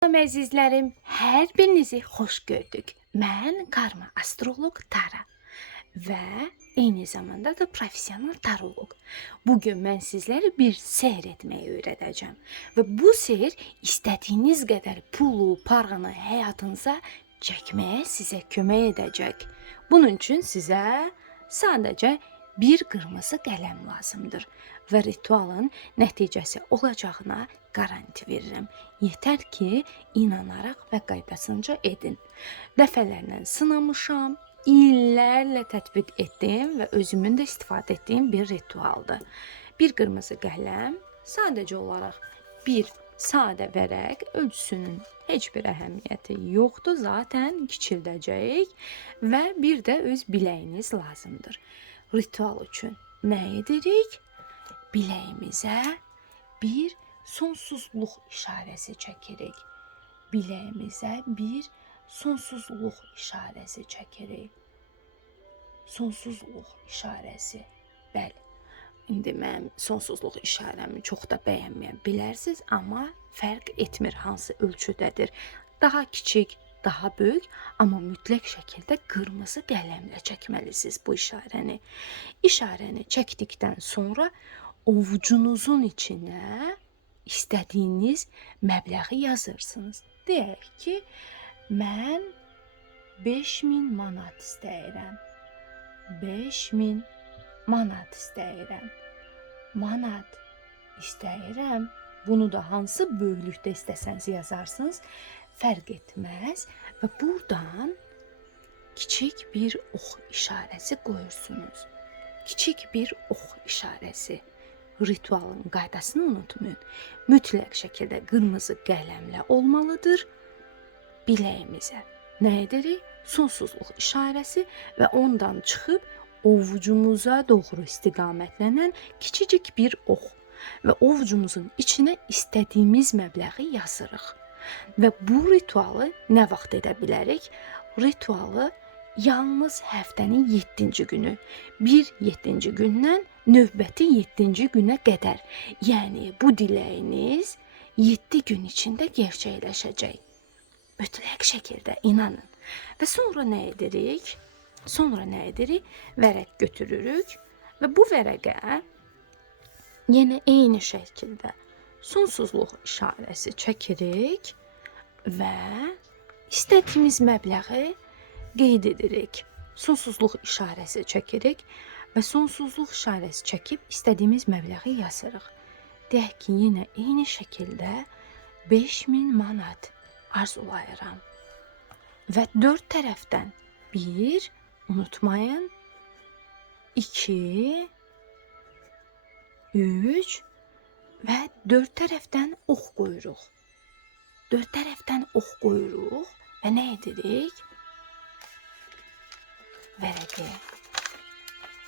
Salam əzizlərim, hər birinizi xoş gördük. Mən karma astroloq Tara və eyni zamanda da professional taroloq. Bugün mən sizlərə bir sehr etməyi öyrədəcəm və bu sehr istədiyiniz qədər pulu, paranı həyatınıza çəkməyə sizə kömək edəcək. Bunun üçün sizə sadəcə bir qırmızı qələm lazımdır və ritualın nəticəsi olacağına garanti verirəm. Yetər ki, inanaraq və qaydasınca edin. Dəfələrlə sınamışam, illərlə tətbiq etdim və özümün də istifadə etdiyim bir ritualdır. Bir qırmızı qələm, sadəcə olaraq bir sadə vərəq ölçüsünün heç bir əhəmiyyəti yoxdur. Zaten kiçildəcək və bir də öz biləyiniz lazımdır. Ritual üçün nə edirik? Biləyimizə bir sonsuzluq işarəsi çəkirik. Biləyimizə bir sonsuzluq işarəsi çəkirik. Sonsuzluq işarəsi. Bəli. İndi mən sonsuzluq işarəmi çox da bəyənməyə bilərsiniz, amma fərq etmir hansı ölçüdədir. Daha kiçik, daha böyük, amma mütləq şəkildə qırmızı qələmlə çəkməlisiniz bu işarəni. İşarəni çəkdikdən sonra ovucunuzun içinə istədiyiniz məbləği yazırsınız. Deyək ki, mən 5000 manat istəyirəm. 5000 manat istəyirəm. Manat istəyirəm. Bunu da hansı böyüklükdə istəsəniz yazarsınız, fərq etməz və burdan kiçik bir ox işarəsi qoyursunuz. Kiçik bir ox işarəsi. Ritualın qaydasını unutmayın. Mütləq şəkildə qırmızı qələmlə olmalıdır. Biləyimizə nə edirik? Sonsuzluq işarəsi və ondan çıxıb ovucumuza doğru istiqamətlənən kiçicik bir ox və ovucumuzun içinə istədiyimiz məbləği yazırıq. Və bu ritualı nə vaxt edə bilərik? Ritualı yalnız həftənin 7-ci günü, 1 7-ci gündən növbəti 7-ci günə qədər. Yəni bu diləyiniz 7 gün içində gerçəkləşəcək. Mütləq şəkildə inanın. Və sonra nə edirik? Sonra nə edirik? Vərəq götürürük və bu vərəqə yenə eyni şəkildə sonsuzluq işarəsi çəkirik və istədiyimiz məbləği qeyd edirik. Sonsuzluq işarəsi çəkirik və sonsuzluq işarəsi çəkib istədiyimiz məbləği yazırıq. Deyək ki, yenə eyni şəkildə 5000 manat arzulayıram. Və dörd tərəfdən 1 unutmayın 2 3 və dörd tərəfdən ox qoyuruq. Dörd tərəfdən ox qoyuruq və nə edirik? Vərəqi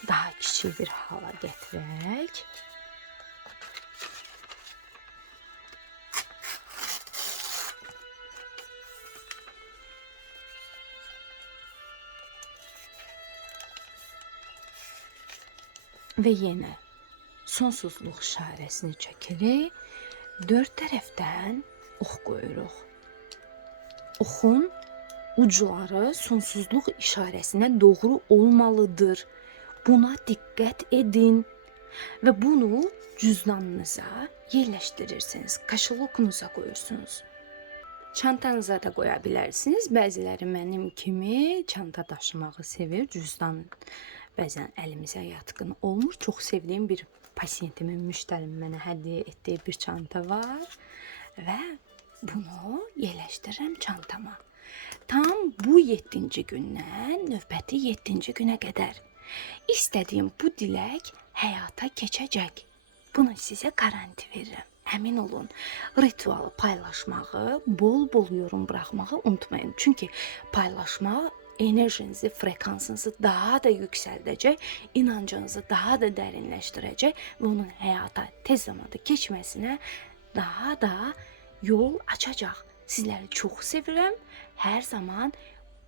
daha kiçik bir hala gətirək. Və yenə sonsuzluq işarəsini çəkirik. Dörd tərəfdən ox qoyuruq. Oxun ucları sonsuzluq işarəsinə doğru olmalıdır. Buna diqqət edin və bunu cüzdanınıza yerləşdirirsiniz. Kaşalokunuza qoyursunuz. Çantanıza da qoya bilərsiniz. Bəziləri mənim kimi çanta daşımağı sevir, cüzdan bəzən əlimizə yatqın olmur. Çox sevdiyim bir pasiyentimin, müştərimin mənə hədiyyə etdiyi bir çanta var və bunu yerləşdirirəm çantama. Tam bu 7-ci gündən növbəti 7-ci günə qədər istədiyim bu dilək həyata keçəcək. Bunu sizə garanti verirəm. Əmin olun, ritualı paylaşmağı, bol-bol yorum buraxmağı unutmayın. Çünki paylaşmaq enerjinizi, frekansınızı daha da yüksəldəcək, inancınızı daha da dərinləşdirəcək və onun həyata tez zamanda keçməsinə daha da yol açacaq. Sizləri çox sevirəm. Hər zaman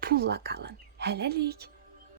pulla qalın. Hələlik.